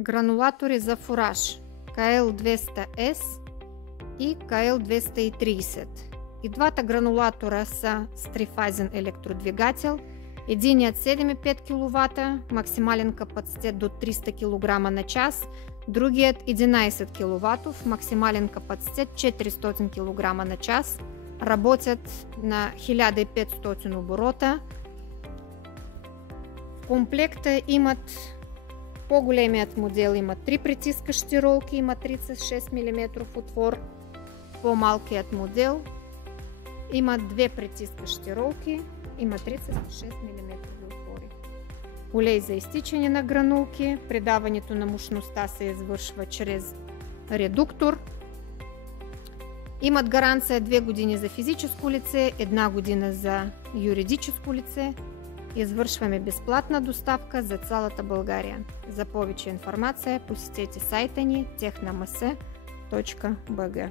Гранулатори за фураж KL200S и KL230. И двата гранулатора са с трифазен електродвигател. Единият 7,5 кВт, максимален капацитет до 300 кг на час, другият 11 кВт, максимален капацитет 400 кг на час. Работят на 1500 оборота. В комплекта имат по-големият модел има 3 притискащи ролки и матрица с 6 мм отвор. По-малкият модел има 2 притискащи ролки и матрица с 6 мм отвори. Олей за изтичане на гранулки. Предаването на мощността се извършва чрез редуктор. Имат гаранция 2 години за физическо лице, 1 година за юридическо лице. Извършваме безплатна доставка за цялата България. За повече информация посетете сайта ни technamas.bg.